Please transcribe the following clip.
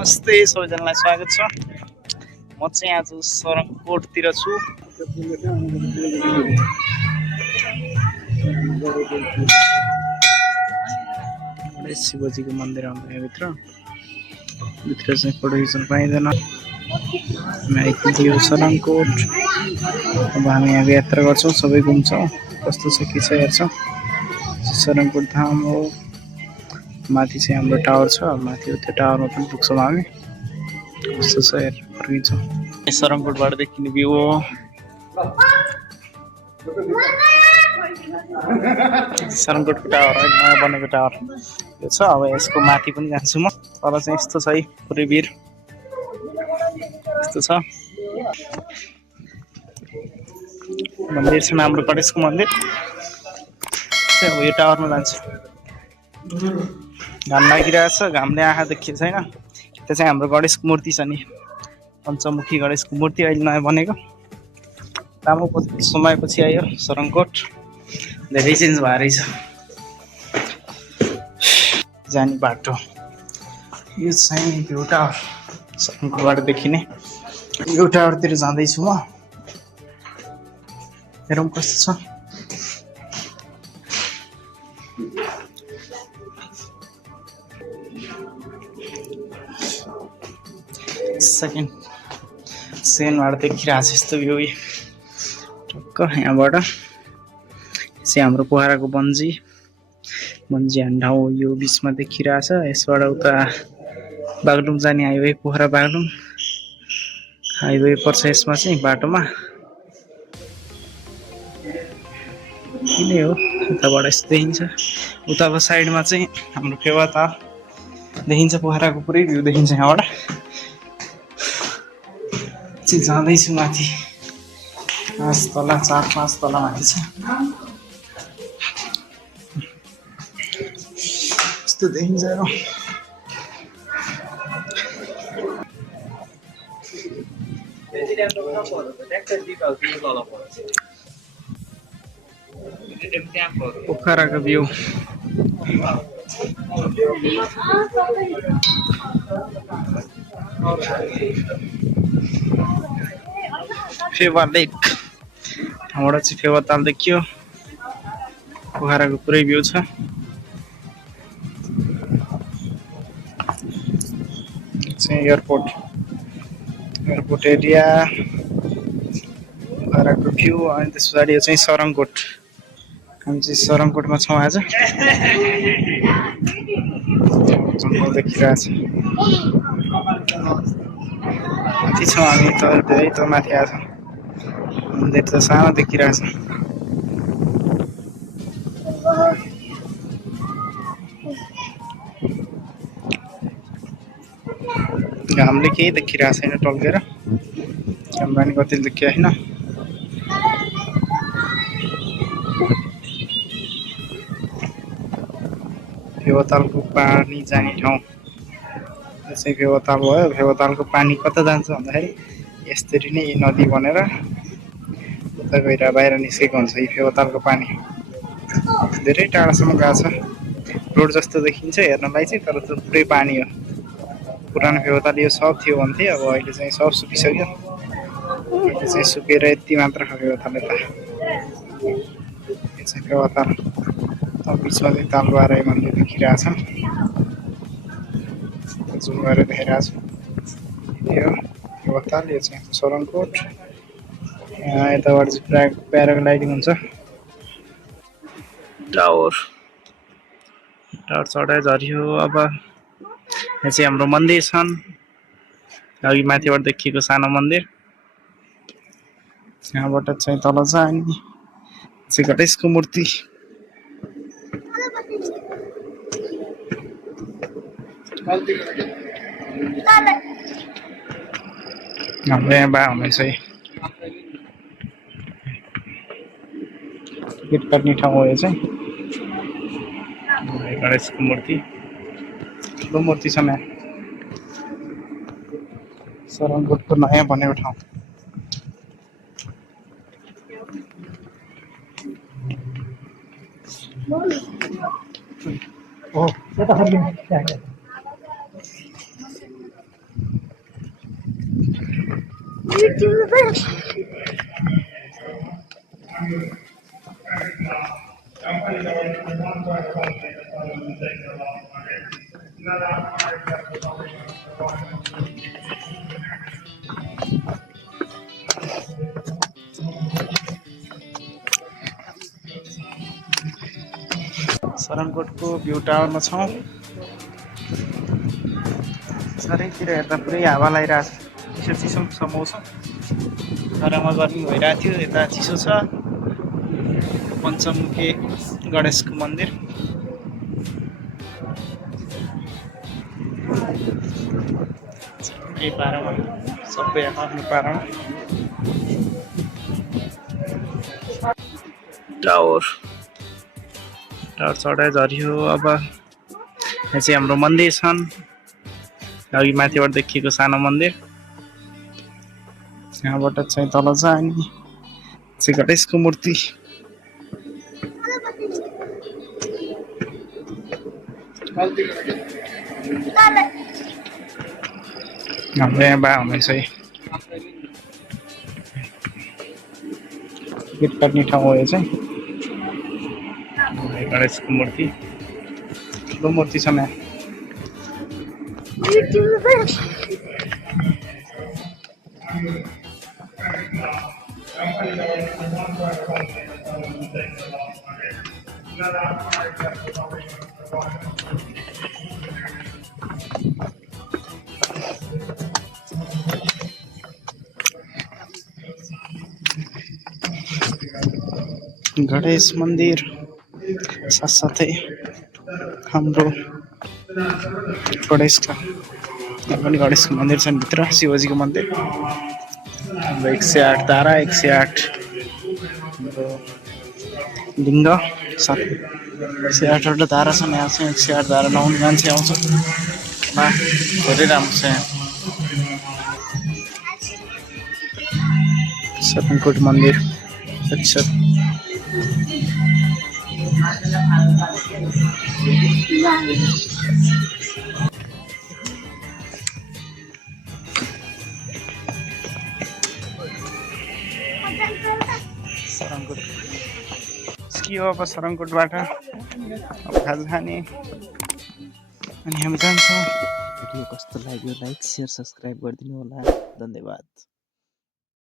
नमस्ते सबैजनालाई स्वागत छ। म चाहिँ आज सरङकोटतिर छु। शिवजीको मन्दिर आउँछ यहाँभित्र चाहिँ फोटो खिच्न पाइँदैन। हामी आइपुग्यो सरङकोट। अब हामी यहाँ यात्रा गर्छौँ, सबै घुम्छौँ, कस्तो छ के छ हेर्छौँ। सरङकोट धाम हो। माथि चाहिँ हाम्रो टावर छ, माथि त्यो टावरमा पनि पुग्छौँ हामी। कस्तो छ हेरेर फर्किन्छौँ। सरङकोटबाट देखिने भ्यू हो। सरङकोटको टावर है, नयाँ बनेको टावर यो छ। अब यसको माथि पनि जान्छु म। तल चाहिँ यस्तो छ है, पुरै भिर यस्तो छ। मन्दिर छ हाम्रो गणेशको मन्दिर। अब यो टावरमा जान्छु। घाम लागिरहेछ, घामले आँखा देखिएको छैन। त्यो चाहिँ हाम्रो गणेशको मूर्ति छ नि, पञ्चमुखी गणेशको मूर्ति अहिले नयाँ बनेको। लामो समयपछि आयो सरङकोट। धेरै चेन्ज भएर रहेछ जाने बाटो। यो चाहिँ भ्यू टावर, सरङकोटबाट देखिने यो टावरतिर जाँदैछु म। हेरौँ कस्तो छ। सेकेन्डबाट देखिरहेको छ यस्तो भ्यू। टक्क यहाँबाट चाहिँ हाम्रो पोखराको बन्जी हान्डा हो, यो बिचमा देखिरहेछ। यसबाट उता बागलुङ जाने हाइवे, पोखरा बागलुङ हाइवे पर्छ यसमा चाहिँ बाटोमा। यिनै हो, उताबाट यस्तो देखिन्छ। उताको साइडमा चाहिँ हाम्रो फेवाताल देखिन्छ, पोखराको पुरै भ्यू देखिन्छ यहाँबाट। चाहिँ जाँदैछु माथि, 5 तल 4-5 तल माथि छ। यस्तो देखिन्छ। पोखराको भ्यू। फेवा लेक, हाम्रो चाहिँ फेवाताल देखियो। पोखराको पुरै भ्यू छ। चाहिँ एयरपोर्ट एरिया, पोखराको भ्यू। अनि त्यस पछाडि यो चाहिँ सरङकोट। हामी चाहिँ सरङकोटमा छौँ आज। जङ्गल देखिरहेछ। माथि छौँ हामी, त धेरै त माथि आएको छ। मन्दिर त सानो देखिरहेछ। घामले केही देखिरहेको छैन टल्केर, क्यामेरा नि कति देखियो होइन। फेवातालको पानी जाने ठाउँ यो चाहिँ फेवाताल भयो। फेवातालको पानी कता जान्छ भन्दाखेरि यसरी नै नदी बनेर उता गएर बाहिर निस्केको हुन्छ। यो फेवातालको पानी धेरै टाढासम्म गएको छ। रोड जस्तो देखिन्छ हेर्नलाई चाहिँ, तर त्यो पुरै पानी हो। पुरानो फेवाताल यो सब थियो भन्थे, अब अहिले चाहिँ सब सुकिसक्यो। अहिले चाहिँ सुकेर यति मात्र छ फेवाताल। यता यो चाहिँ फेवाताल। बिचमा चाहिँ तालबाराई मन्दिर देखिरहेछ। जुम गरेर देखाइरहेको छु। यो फेवाताल, यो चाहिँ सरङकोट। यताबाट चाहिँ प्याराग्लाइडिङ हुन्छ। टावर चढाइ झऱ्यो। अब यहाँ चाहिँ हाम्रो मन्दिर छन्। अघि माथिबाट देखिएको सानो मन्दिर, यहाँबाट चाहिँ तल जाने चाहिँ गणेशको मूर्ति। हाम्रो यहाँ बा हुनुहुन्छ है, टिकट काट्ने ठाउँ हो यो चाहिँ। गणेशको मूर्ति, ठुलो मूर्ति छ यहाँ। सरङकोटको नयाँ बनेको ठाउँ। सरनकोटको भ्यू टावरमा छौँ। चारैतिर हेर्दा पुरै हावा लगाइरहेको छ, चिसो चिसो छ मौसम। घरमा गर्मी भइरहेको थियो, यता चिसो छ। पञ्चमुखे गणेशको मन्दिर। सबै पारामा, सबै आफ्नो पारामा। टावर चढाइ झऱ्यो। अब यहाँ चाहिँ हाम्रो मन्दिर छन्, अघि माथिबाट देखिएको सानो मन्दिर। यहाँबाट चाहिँ तल जाने चाहिँ गणेशको मूर्ति। हाम्रो यहाँ बा हुनुहुन्छ है, गीत काट्ने ठाउँ हो यो चाहिँ। गणेशको मूर्ति, ठुलो मूर्ति छ यहाँ। गणेश मन्दिर साथसाथै हाम्रो गणेशका यहाँ पनि गणेशको मन्दिर छन् भित्र, शिवजीको मन्दिर। हाम्रो 108 तारा, 108 हाम्रो लिङ्ग, 108वटा तारा छन्। यहाँ चाहिँ 108 तारा नहुने मान्छे आउँछ। धेरै राम्रो छ यहाँ। सरनकोट मन्दिर अच्छा। सरनकोट निस्कियो अब सरनकोटबाट, अब खाजा खाने अनि हामी जान्छौँ। भिडियो कस्तो लाग्यो लाइक शेयर सब्सक्राइब गरिदिनु होला। धन्यवाद।